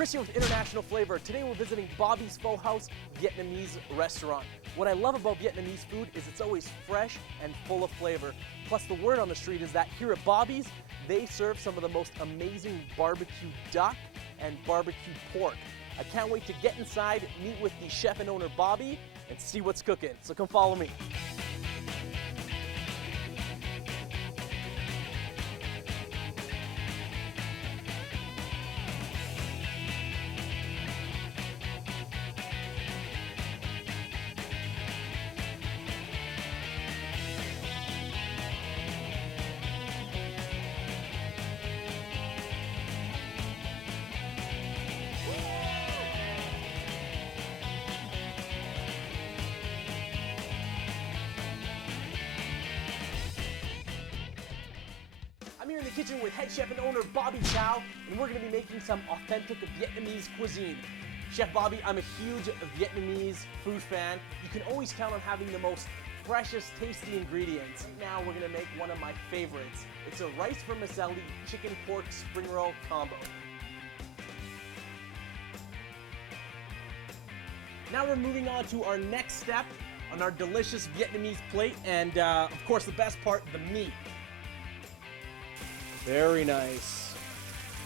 Chris here with International Flavor. Today we're visiting Bobby's Pho House Vietnamese restaurant. What I love about Vietnamese food is it's always fresh and full of flavor. Plus the word on the street is that here at Bobby's, they serve some of the most amazing barbecue duck and barbecue pork. I can't wait to get inside, meet with the chef and owner Bobby, and see what's cooking. So come follow me. I'm here in the kitchen with head chef and owner Bobby Chow, and we're going to be making some authentic Vietnamese cuisine. Chef Bobby, I'm a huge Vietnamese food fan. You can always count on having the most freshest, tasty ingredients. Right now, we're going to make one of my favorites. It's a rice vermicelli chicken pork spring roll combo. Now we're moving on to our next step on our delicious Vietnamese plate, and of course the best part, the meat. Very nice.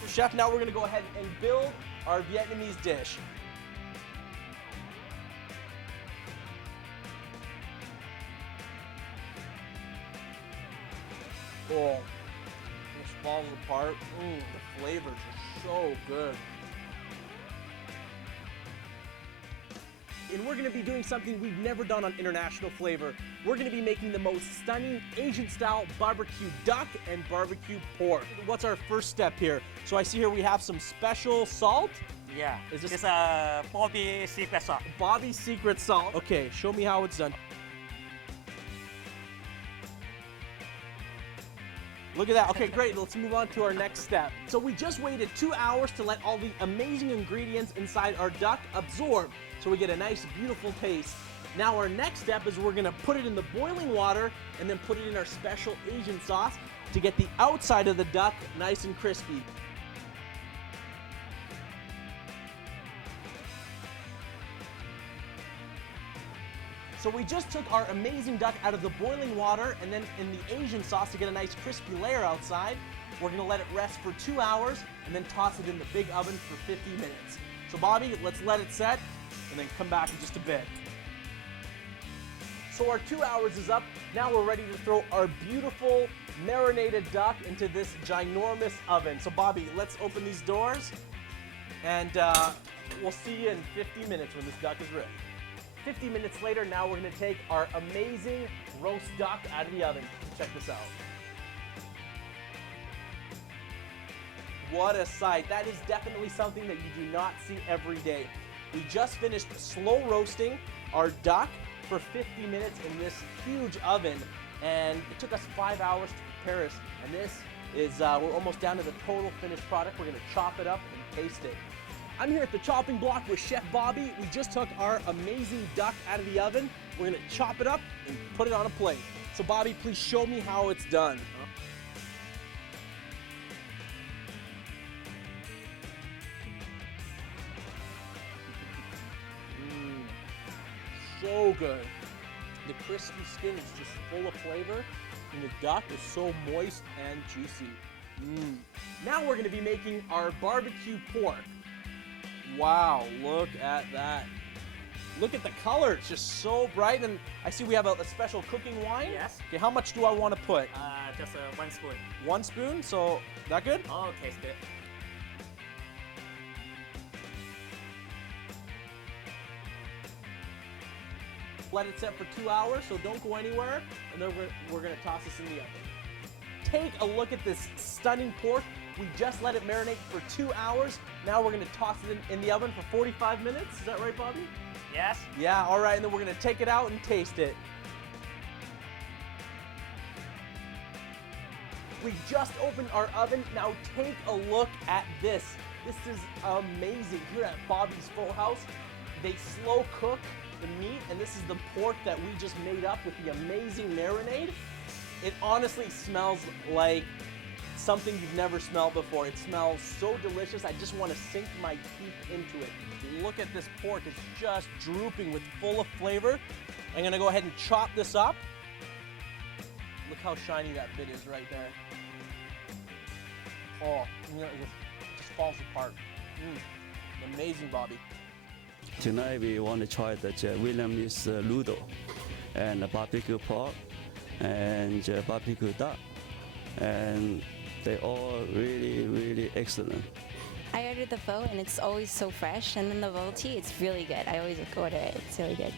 Chef, now we're gonna go ahead and build our Vietnamese dish. Oh, this falls apart. The flavors are so good. And we're gonna be doing something we've never done on International Flavor. We're gonna be making the most stunning Asian-style barbecue duck and barbecue pork. What's our first step here? So I see here we have some special salt. Yeah, Is this- it's a Bobby secret sauce. Bobby's secret salt. Okay, show me how it's done. Look at that. Okay, great. Let's move on to our next step. So we just waited 2 hours to let all the amazing ingredients inside our duck absorb, so we get a nice, beautiful taste. Now our next step is we're gonna put it in the boiling water and then put it in our special Asian sauce to get the outside of the duck nice and crispy. So we just took our amazing duck out of the boiling water and then in the Asian sauce to get a nice crispy layer outside. We're gonna let it rest for 2 hours and then toss it in the big oven for 50 minutes. So Bobby, let's let it set and then come back in just a bit. So our 2 hours is up. Now we're ready to throw our beautiful marinated duck into this ginormous oven. So Bobby, let's open these doors and we'll see you in 50 minutes when this duck is ready. 50 minutes later, now we're gonna take our amazing roast duck out of the oven. Check this out. What a sight. That is definitely something that you do not see every day. We just finished slow roasting our duck for 50 minutes in this huge oven, and it took us 5 hours to prepare this. And this is, we're almost down to the total finished product. We're gonna chop it up and taste it. I'm here at the chopping block with Chef Bobby. We just took our amazing duck out of the oven. We're gonna chop it up and put it on a plate. So Bobby, please show me how it's done. So good. The crispy skin is just full of flavor, and the duck is so moist and juicy. Now we're gonna be making our barbecue pork. Wow, look at that. Look at the color, it's just so bright, and I see we have a special cooking wine. Yes. Okay, how much do I want to put? Just 1 spoon. 1 spoon, so that good? Oh, taste good. Let it set for 2 hours, so don't go anywhere, and then we're gonna toss this in the oven. Take a look at this stunning pork. We just let it marinate for 2 hours. Now we're gonna toss it in the oven for 45 minutes. Is that right, Bobby? Yes. Yeah, all right, and then we're gonna take it out and taste it. We just opened our oven. Now take a look at this. This is amazing. Here at Bobby's Pho House, they slow cook the meat, and this is the pork that we just made up with the amazing marinade. It honestly smells like something you've never smelled before. It smells so delicious. I just want to sink my teeth into it. Look at this pork. It's just drooping with full of flavor. I'm gonna go ahead and chop this up. Look how shiny that bit is right there. Oh, you know, it just falls apart. Amazing, Bobby. Tonight we want to try the Vietnamese noodle and barbecue pork and barbecue duck, and they're all really excellent. I ordered the pho and it's always so fresh, and then the bubble tea, it's really good. I always order it, it's really good.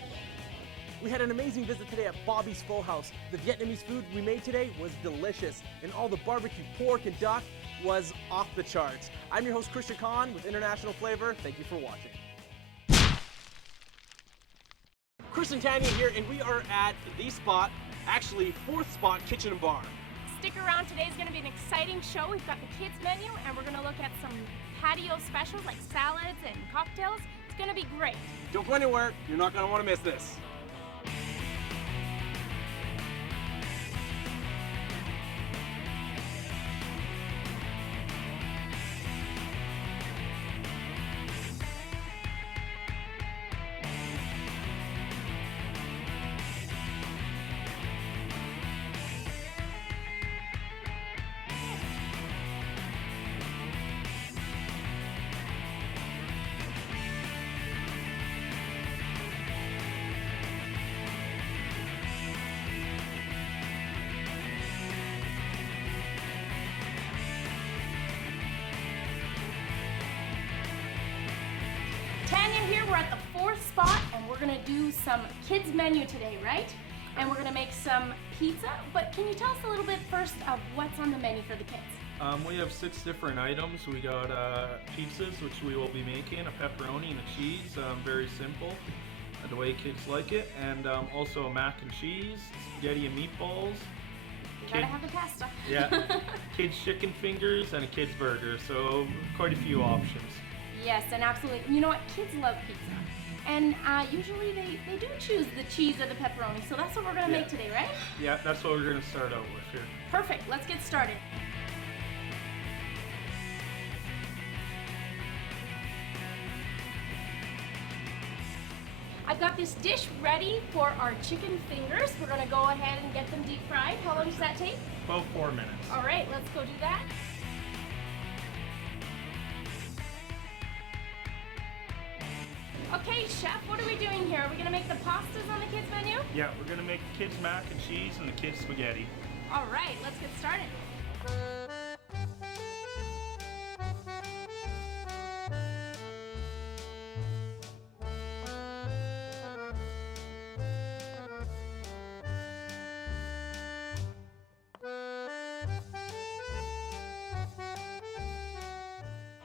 We had an amazing visit today at Bobby's Pho House. The Vietnamese food we made today was delicious, and all the barbecue pork and duck was off the charts. I'm your host, Christian Kahn with International Flavor. Thank you for watching. Chris and Tanya here, and we are at the spot, actually fourth spot, Kitchen and Bar. Stick around, today's going to be an exciting show. We've got the kids menu and we're going to look at some patio specials like salads and cocktails. It's going to be great. Don't go anywhere, you're not going to want to miss this. Tanya here, we're at the fourth spot and we're gonna do some kids menu today, right? And we're gonna make some pizza, but can you tell us a little bit first of what's on the menu for the kids? We have 6 different items. We got pizzas, which we will be making, a pepperoni and a cheese, very simple, the way kids like it, and also a mac and cheese, spaghetti and meatballs. You gotta have the pasta. Yeah, kids chicken fingers, and a kids burger, so quite a few options. Yes, and absolutely. You know what? Kids love pizza. And usually they do choose the cheese or the pepperoni, so that's what we're gonna make today, right? Yeah, that's what we're gonna start out with here. Perfect, let's get started. I've got this dish ready for our chicken fingers. We're gonna go ahead and get them deep fried. How long does that take? About 4 minutes. All right, let's go do that. Okay, chef, what are we doing here? Are we gonna make the pastas on the kids menu? Yeah, we're gonna make the kids mac and cheese and the kids spaghetti. All right, let's get started.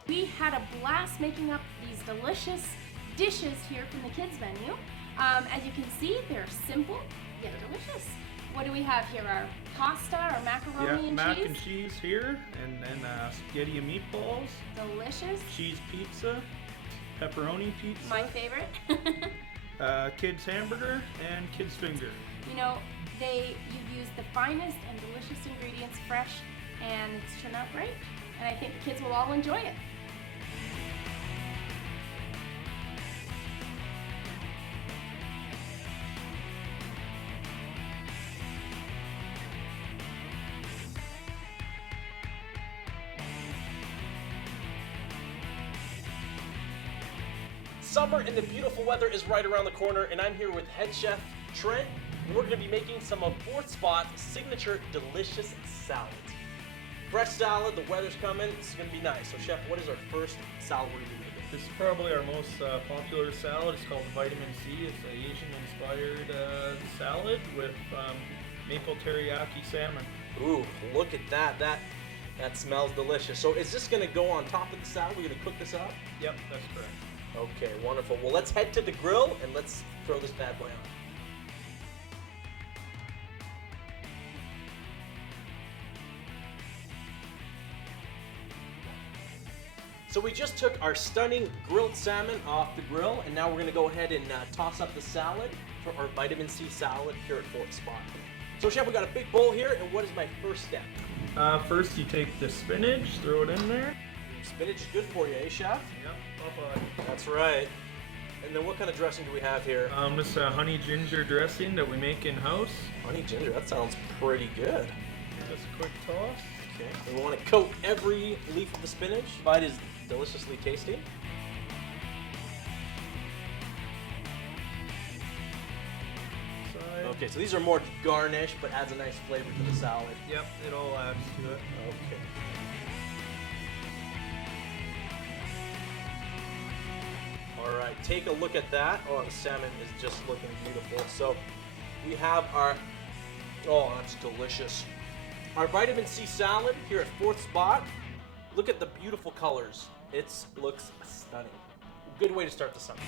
We had a blast making up these delicious dishes here from the kids menu. As you can see, they're simple yet delicious. What do we have here? Our pasta, our macaroni and mac cheese. and cheese here, and then spaghetti and meatballs, Delicious. cheese pizza, pepperoni pizza, My favorite. kids hamburger, and kids finger. You know, you've used the finest and delicious ingredients, fresh, and it's turned out great. And I think the kids will all enjoy it. Summer and the beautiful weather is right around the corner, and I'm here with head chef Trent, and we're going to be making some of fourth spot's signature delicious salads. Fresh salad, the weather's coming, it's going to be nice. So chef, what is our first salad we're going to be making? This is probably our most popular salad. It's called Vitamin C. It's an Asian-inspired salad with maple teriyaki salmon. Ooh, look at that. That smells delicious. So is this going to go on top of the salad? We're going to cook this up? Yep, that's correct. Okay, wonderful. Well, let's head to the grill and let's throw this bad boy on. So we just took our stunning grilled salmon off the grill, and now we're gonna go ahead and toss up the salad for our vitamin C salad here at Fourth Spot. So chef, we got a big bowl here, and what is my first step? First, you take the spinach, throw it in there. Spinach is good for you, eh, Chef? Yep, Popeye. That's right. And then what kind of dressing do we have here? This is a honey ginger dressing that we make in-house. Honey ginger, that sounds pretty good. Just a quick toss. Okay. And we want to coat every leaf of the spinach. Bite is deliciously tasty. Side. Okay, so these are more garnish, but adds a nice flavor to the salad. Yep, it all adds to it. Okay. All right, take a look at that. Oh, the salmon is just looking beautiful. So we have our, oh, that's delicious. Our vitamin C salad here at Fourth Spot. Look at the beautiful colors. It looks stunning. Good way to start the summer.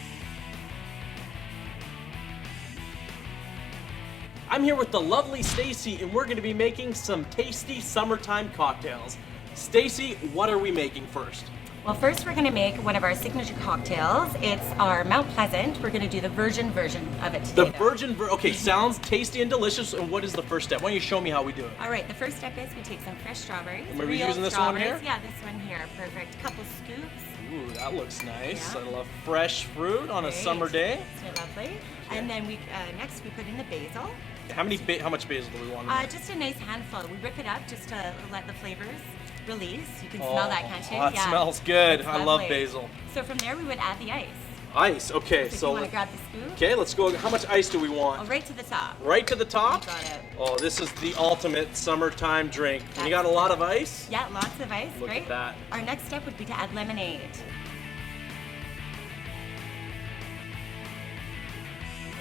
I'm here with the lovely Stacy, and we're going to be making some tasty summertime cocktails. Stacy, what are we making first? Well, first we're going to make one of our signature cocktails. It's our Mount Pleasant. We're going to do the virgin version of it today. The virgin, okay, sounds tasty and delicious. And what is the first step? Why don't you show me how we do it? All right, the first step is we take some fresh strawberries. Are we real using this one here? strawberries. Yeah, this one here. Perfect. Couple scoops. Ooh, that looks nice. Yeah. I love fresh fruit on a Great. summer day. So lovely. And then we next we put in the basil. How much basil do we want? in there? Just a nice handful. We rip it up just to let the flavors release. You can smell that, can't you? That smells good. It's I love lovely. basil. So from there we would add the ice. Ice. Okay, So if so you want to grab the scoop. okay, let's go. How much ice do we want? Oh, right to the top. Right to the top. You got it. Oh, this is the ultimate summertime drink. And you got a lot of ice? Yeah, lots of ice. Look Great. at that. Our next step would be to add lemonade.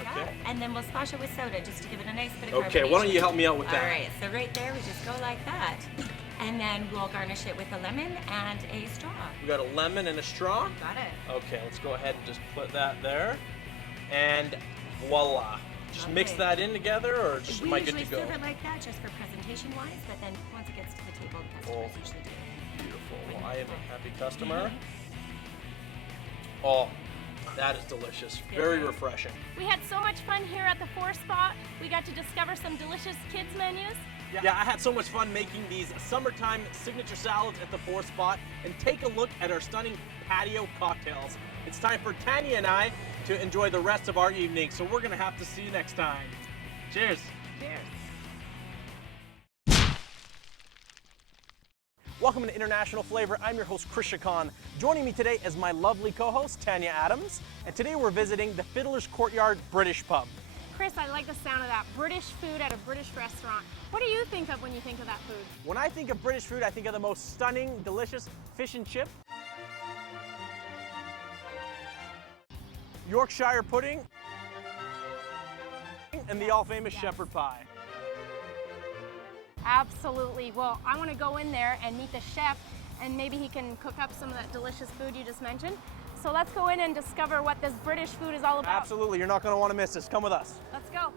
Okay. And then we'll splash it with soda just to give it a nice bit of carbonation. Okay, why don't you help me out with that? All right, so right there we just go like that. And then we'll garnish it with a lemon and a straw. We got a lemon and a straw. Got it. Okay, let's go ahead and just put that there. And voila. Just mix Lovely. that in together, or just We am I good usually to go? serve it like that just for presentation wise, but then once it gets to the table, the customers usually do it. Beautiful. Well, I am a happy customer. Oh, that is delicious. Very refreshing. We had so much fun here at the Four Spot. We got to discover some delicious kids menus. Yeah, I had so much fun making these summertime signature salads at the Fourth Spot, and take a look at our stunning patio cocktails. It's time for Tanya and I to enjoy the rest of our evening, so we're gonna have to see you next time. Cheers. Cheers. Welcome to International Flavor. I'm your host, Chris Khan. Joining me today is my lovely co-host, Tanya Adams, and today we're visiting the Fiddler's Courtyard British Pub. Chris, I like the sound of that. British food at a British restaurant. What do you think of when you think of that food? When I think of British food, I think of the most stunning, delicious fish and chip, Yorkshire pudding, and the all-famous shepherd pie. Absolutely. Well, I want to go in there and meet the chef, and maybe he can cook up some of that delicious food you just mentioned. So let's go in and discover what this British food is all about. Absolutely, you're not going to want to miss this. Come with us. Let's go.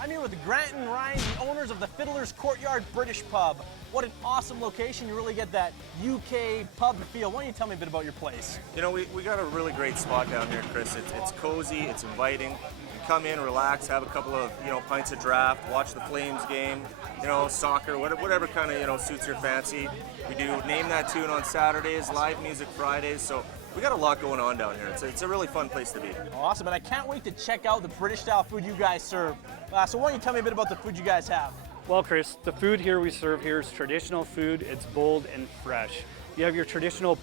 I'm here with Grant and Ryan, the owners of the Fiddler's Courtyard British Pub. What an awesome location. You really get that UK pub feel. Why don't you tell me a bit about your place? You know, we got a really great spot down here, Chris. It's cozy, it's inviting. You come in, relax, have a couple of, pints of draft, watch the Flames game, soccer, whatever kind of, suits your fancy. We do Name That Tune on Saturdays, live music Fridays, so we got a lot going on down here. It's a really fun place to be. Awesome, and I can't wait to check out the British style food you guys serve. So why don't you tell me a bit about the food you guys have? Well, Chris, the food here we serve here is traditional food. It's bold and fresh. You have your traditional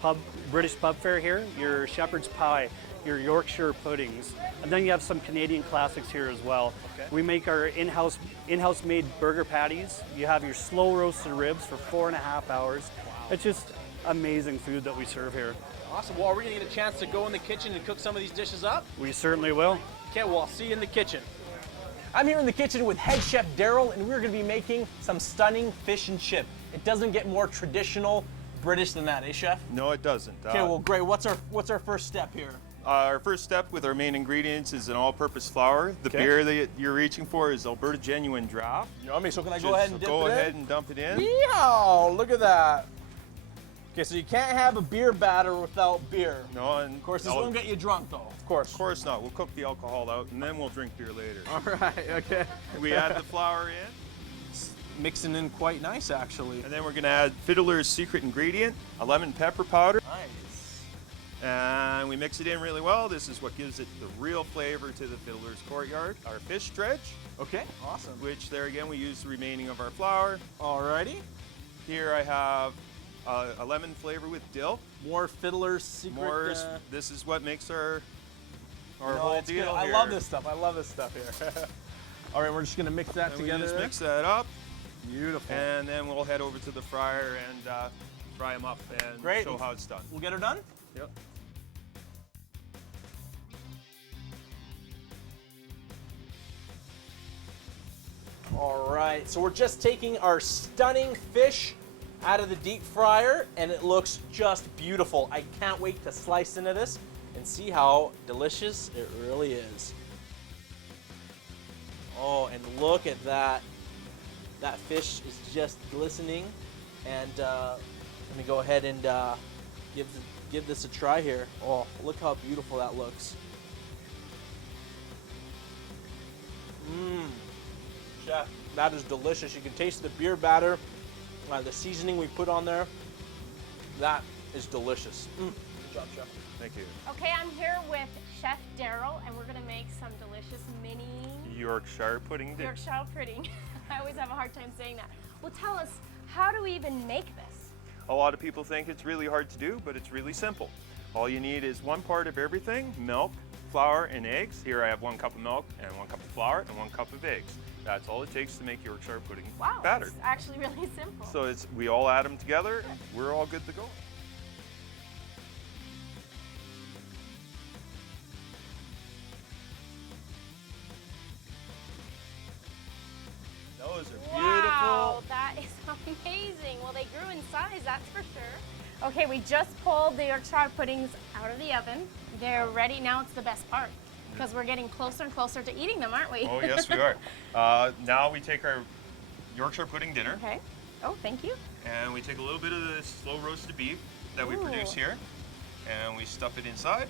British pub fare here, your shepherd's pie, your Yorkshire puddings, and then you have some Canadian classics here as well. Okay. We make our in-house made burger patties. You have your slow roasted ribs for 4.5 hours. Wow. It's just amazing food that we serve here. Awesome. Well, are we going to get a chance to go in the kitchen and cook some of these dishes up? We certainly will. Okay, well, I'll see you in the kitchen. I'm here in the kitchen with head chef Daryl, and we're gonna be making some stunning fish and chip. It doesn't get more traditional British than that, eh, chef? No, it doesn't. Okay, well, great. What's our first step here? Our first step with our main ingredients is an all-purpose flour. The beer that you're reaching for is Alberta Genuine Draft. Yummy. So can I go ahead and dip it in? Go ahead and dump it in. Yeehaw! Look at that. Okay, so you can't have a beer batter without beer. No, and Of course, this won't get you drunk, though. Of course. Of course not. We'll cook the alcohol out and then we'll drink beer later. All right. Okay. We add the flour in. Mixing in quite nice, actually. And then we're gonna add Fiddler's secret ingredient, a lemon pepper powder. Nice. And we mix it in really well. This is what gives it the real flavor to the Fiddler's Courtyard. Our fish dredge, Okay. Awesome. which there again we use the remaining of our flour. Alrighty. Here I have a lemon flavor with dill. More Fiddler's secret. More, this is what makes our whole it's good. deal I here. love this stuff. I love this stuff here. All right, we're just gonna mix that And we together. just mix that up, Beautiful. and then we'll head over to the fryer and fry them up and Great. show how it's done. We'll get her done. Yep. All right, so we're just taking our stunning fish out of the deep fryer, and it looks just beautiful. I can't wait to slice into this and see how delicious it really is. Oh, and look at that. That fish is just glistening. And let me go ahead and give this a try here. Oh, look how beautiful that looks. Mmm. Chef, that is delicious. You can taste the beer batter, the seasoning we put on there. That is delicious. Good job, chef. Thank you. Okay, I'm here with Chef Daryl, and we're gonna make some delicious mini Yorkshire pudding. Yorkshire pudding. I always have a hard time saying that. Well, tell us, how do we even make this? A lot of people think it's really hard to do, but it's really simple. All you need is one part of everything: milk, flour, and eggs. Here I have 1 cup of milk and 1 cup of flour and 1 cup of eggs. That's all it takes to make Yorkshire pudding Wow, batter. it's actually really simple. So we all add them together and we're all good to go. Those are Wow, beautiful. that is amazing. Well, they grew in size, that's for sure. Okay, we just pulled the Yorkshire puddings out of the oven. They're ready. Now it's the best part, because we're getting closer and closer to eating them, aren't we? Oh, yes, we are. Now we take our Yorkshire pudding dinner. Okay. Oh, thank you. And we take a little bit of the slow roasted beef that we produce Ooh. here, and we stuff it inside.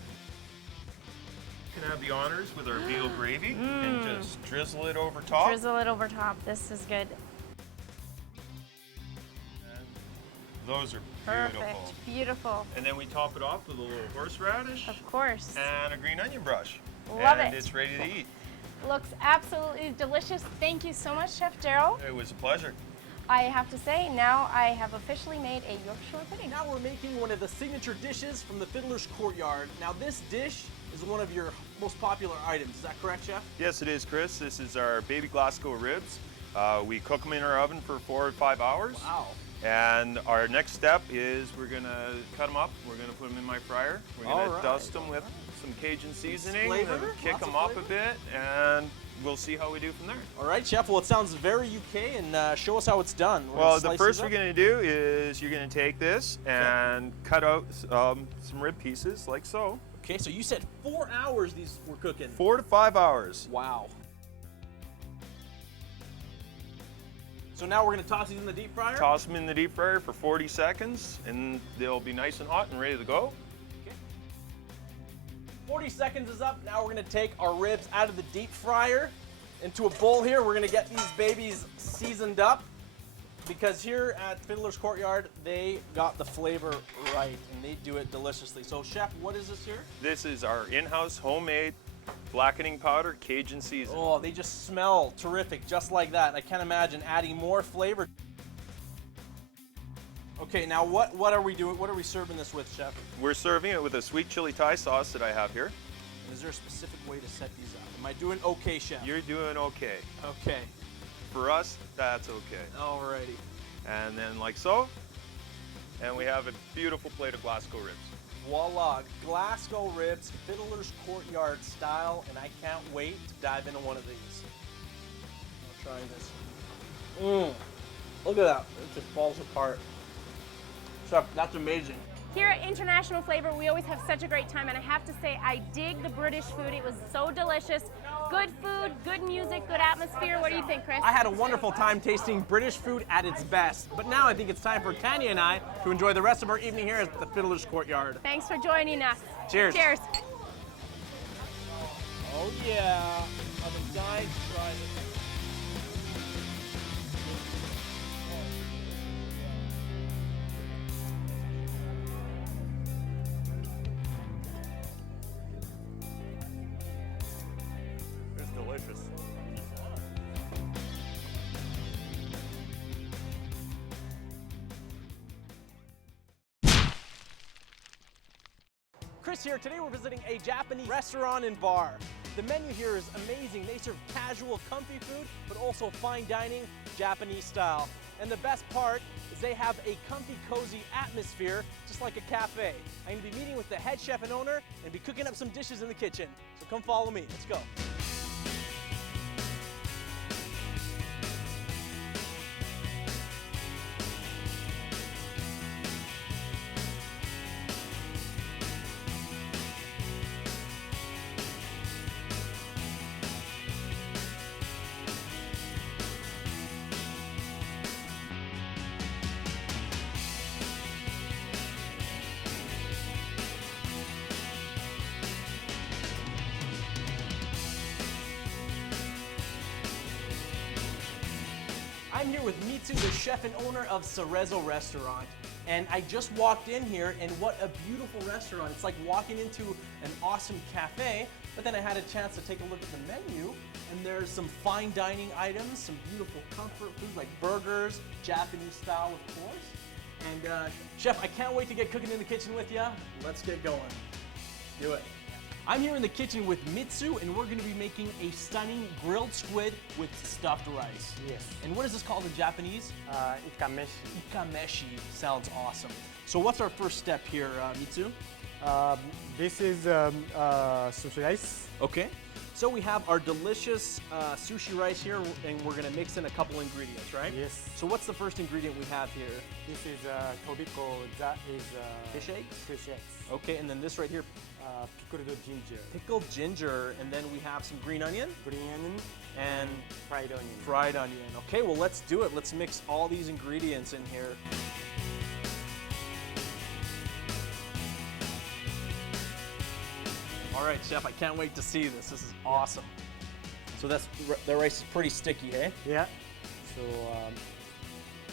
You can have the honors with our veal gravy and just drizzle it over top. Drizzle it over top. This is good. And those are beautiful. Perfect. Beautiful. And then we top it off with a little horseradish Of course. and a green onion brush. Love and it. it's ready to eat. Looks absolutely delicious. Thank you so much, Chef Daryl. It was a pleasure. I have to say, now I have officially made a Yorkshire pudding. Now we're making one of the signature dishes from the Fiddler's Courtyard. Now this dish is one of your most popular items. Is that correct, chef? Yes, it is, Chris. This is our baby Glasgow ribs. We cook them in our oven for 4 or 5 hours. Wow. And our next step is we're gonna cut them up. We're gonna put them in my fryer. We're gonna All right. dust them with some Cajun seasoning, flavor, and kick lots them of up a flavor. bit, and we'll see how we do from there. All right, chef. Well, it sounds very UK, and show us how it's done. We're Well, gonna the slice first these we're up. gonna do is you're gonna take this and cut out some rib pieces like so. Okay, so you said 4 hours these were cooking. 4 to 5 hours. Wow. So now we're gonna toss these in the deep fryer? Toss them in the deep fryer for 40 seconds, and they'll be nice and hot and ready to go. 40 seconds is up. Now we're gonna take our ribs out of the deep fryer into a bowl here. We're gonna get these babies seasoned up, because here at Fiddler's Courtyard, they got the flavor right and they do it deliciously. So chef, what is this here? This is our in-house homemade blackening powder Cajun seasoning. Oh, they just smell terrific, just like that. I can't imagine adding more flavor. Okay, now what are we doing? What are we serving this with, chef? We're serving it with a sweet chili Thai sauce that I have here. And is there a specific way to set these up? Am I doing okay, chef? You're doing okay. Okay. For us, that's okay. Alrighty. And then like so, and we have a beautiful plate of Glasgow ribs. Voila, Glasgow ribs, Fiddler's Courtyard style, and I can't wait to dive into one of these. trying this. Look at that. It just falls apart. Chef, that's amazing. Here at International Flavor, we always have such a great time, and I have to say, I dig the British food. It was so delicious. Good food, good music, good atmosphere. What do you think, Chris? I had a wonderful time tasting British food at its best. But now I think it's time for Tanya and I to enjoy the rest of our evening here at the Fiddler's Courtyard. Thanks for joining us. Cheers. Cheers. Oh yeah, I'm dying to try this. It's delicious. Chris here. Today we're visiting a Japanese restaurant and bar. The menu here is amazing. They serve casual, comfy food, but also fine dining, Japanese style. And the best part is they have a comfy, cozy atmosphere, just like a cafe. I'm gonna be meeting with the head chef and owner and be cooking up some dishes in the kitchen. So come follow me, let's go. I'm here with Mitsu, the chef and owner of Cerezo Restaurant. And I just walked in here, and what a beautiful restaurant. It's like walking into an awesome cafe, but then I had a chance to take a look at the menu, and there's some fine dining items, some beautiful comfort food like burgers, Japanese style of course. And chef, I can't wait to get cooking in the kitchen with you. Let's get going. Do it. I'm here in the kitchen with Mitsu, and we're gonna be making a stunning grilled squid with stuffed rice. Yes. And what is this called in Japanese? Ikameshi. Ikameshi. Sounds awesome. So what's our first step here, Mitsu? This is sushi rice. Okay. So we have our delicious sushi rice here, and we're gonna mix in a couple ingredients, right? Yes. So what's the first ingredient we have here? This is tobiko. That is Fish eggs? fish eggs. Okay, and then this right here, Pickled ginger. pickled ginger, and then we have some green onion Green onion. and Fried onion. fried onion. Okay, well let's do it. Let's mix all these ingredients in here. All right, chef, I can't wait to see this. This is awesome. So the rice is pretty sticky, eh? Yeah. So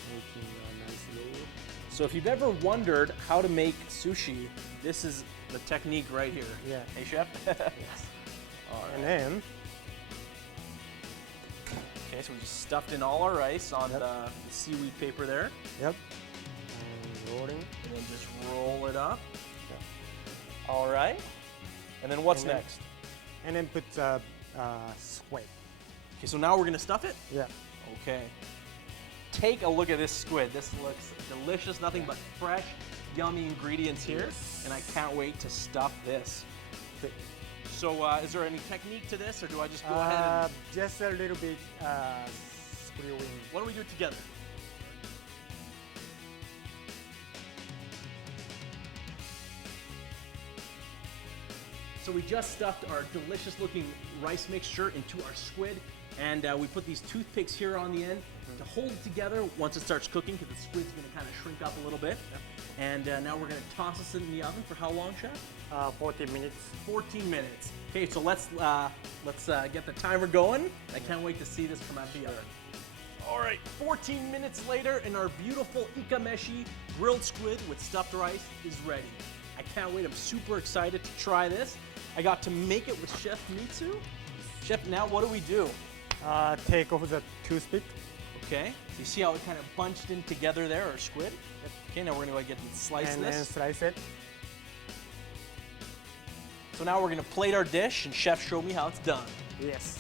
making a nice roll. So if you've ever wondered how to make sushi, this is the technique right here. Yeah. Hey, chef? Yes. All right. And then Okay, so we just stuffed in all our rice on Yep. the seaweed paper there, yep. And rolling. and then just roll it up. Yeah. All right. And then what's And then- next? And then put squid. Okay, so now we're gonna stuff it? Yeah. Okay. Take a look at this squid. This looks delicious, nothing but fresh, yummy ingredients here. Yes. And I can't wait to stuff this. Okay. So is there any technique to this, or do I just go ahead and, Just a little bit screwing. why don't we do it together? So we just stuffed our delicious looking rice mixture into our squid, and we put these toothpicks here on the end to hold it together once it starts cooking, because the squid's gonna kind of shrink up a little bit. And now we're gonna toss this in the oven for how long, chef? 14 minutes. 14 minutes. Okay, so let's get the timer going. I can't wait to see this come out of the oven. All right, 14 minutes later, and our beautiful ikameshi grilled squid with stuffed rice is ready. I can't wait. I'm super excited to try this. I got to make it with Chef Mitsu. Chef, now what do we do? Take off the toothpick. Okay, so you see how it kind of bunched in together there, our squid? Okay, now we're gonna go ahead and slice And then this. slice it. So now we're gonna plate our dish, and Chef showed me how it's done. Yes.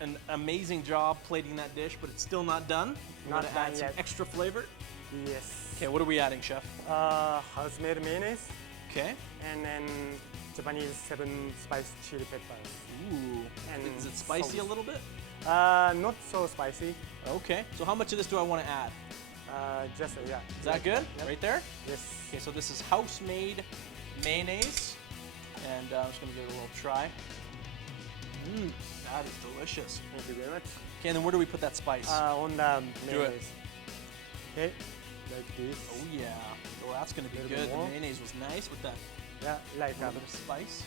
An amazing job plating that dish, but it's still not done. We're Not gonna done add some yet. extra flavor. Yes. Okay, what are we adding, Chef? House-made mayonnaise. Okay. And then Japanese 7 spice chili peppers. Ooh. And Is it spicy a sauce. little bit? Not so spicy. Okay. So how much of this do I want to add? Just yeah. Is that good? Yep. Right there? Yes. Okay, so this is house-made mayonnaise. And I'm just going to give it a little try. Mmm, that is delicious. Thank you very much. Okay, and then where do we put that spice? On the Do it. mayonnaise. Okay, like this. Oh yeah. Oh, that's going to be Little good. bit The more. mayonnaise was nice with that Yeah, like little bit of spice.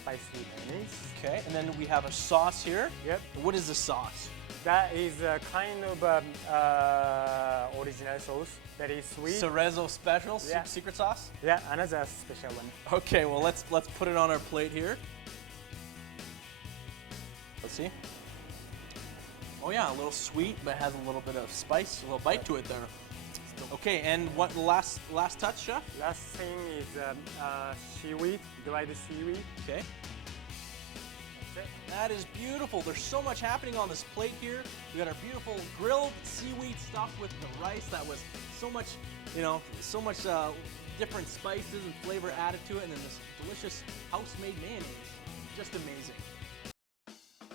spicy mayonnaise. Okay, and then we have a sauce here. Yep. What is the sauce? That is a kind of original sauce. Very sweet. Cerezo Special Yeah. secret sauce? Yeah, another special one. Okay, well let's put it on our plate here. Let's see. Oh yeah, a little sweet, but has a little bit of spice, a little bite to it there. Okay, and what the last touch, chef? Last thing is seaweed, dried seaweed. Okay. That's it. That is beautiful. There's so much happening on this plate here. We got our beautiful grilled seaweed stuffed with the rice. That was so much, so much different spices and flavor added to it, and then this delicious house-made mayonnaise. Just amazing.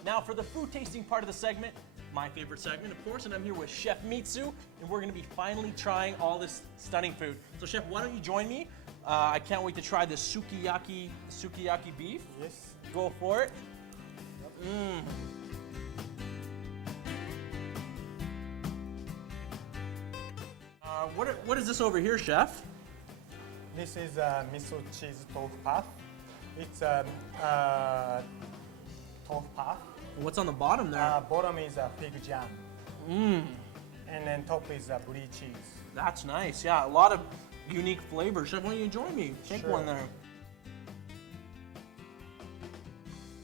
Now for the food tasting part of the segment, my favorite segment, of course, and I'm here with Chef Mitsu, and we're going to be finally trying all this stunning food. So, Chef, why don't you join me? I can't wait to try this sukiyaki beef. Yes. Go for it. Mmm. What is this over here, Chef? This is miso cheese tofu puff. It's tofu puff. What's on the bottom there? Bottom is fig jam. Mmm. And then top is brie cheese. That's nice. Yeah, a lot of unique flavors. Chef, why don't you join me? Take Sure. one there.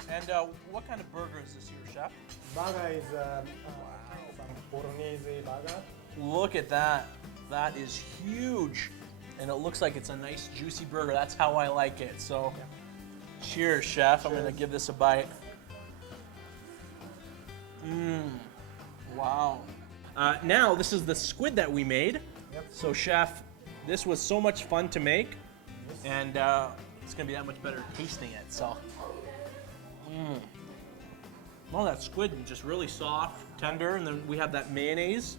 And what kind of burger is this here, Chef? Burger is some bolognese burger. Look at that. That is huge. And it looks like it's a nice juicy burger. That's how I like it. So, cheers, Chef. I'm going to give this a bite. Mmm. Wow. Now, this is the squid that we made. Yep. So, Chef, this was so much fun to make. And it's going to be that much better tasting it. So, oh, that squid is just really soft, tender. And then we have that mayonnaise.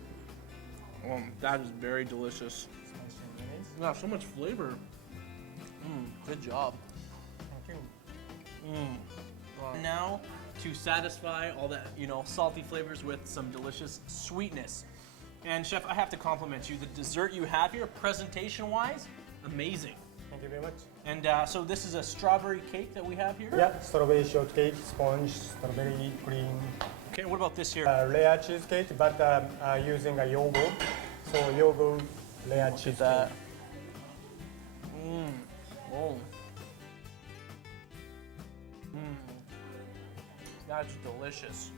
That is very delicious. Spicy mayonnaise. Yeah, so much flavor. Good job. Thank you. Now, to satisfy all that, salty flavors with some delicious sweetness. And Chef, I have to compliment you. The dessert you have here, presentation-wise, amazing. Thank you very much. And so this is a strawberry cake that we have here? Yeah, strawberry shortcake, sponge, strawberry cream. Okay, what about this here? Layer cheesecake, but using a yogurt. So yogurt layer cheesecake. That. Oh. That's delicious.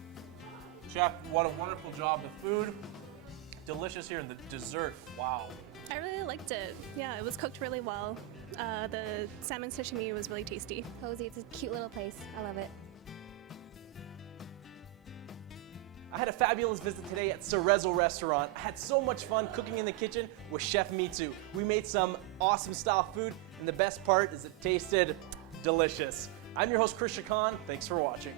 Chef, what a wonderful job. The food, delicious here, and the dessert, wow. I really liked it. Yeah, it was cooked really well. The salmon sashimi was really tasty. Cozy, it's a cute little place. I love it. I had a fabulous visit today at Cerezo Restaurant. I had so much fun cooking in the kitchen with Chef Mitsu. We made some awesome style food, and the best part is it tasted delicious. I'm your host, Chris Chacon. Thanks for watching.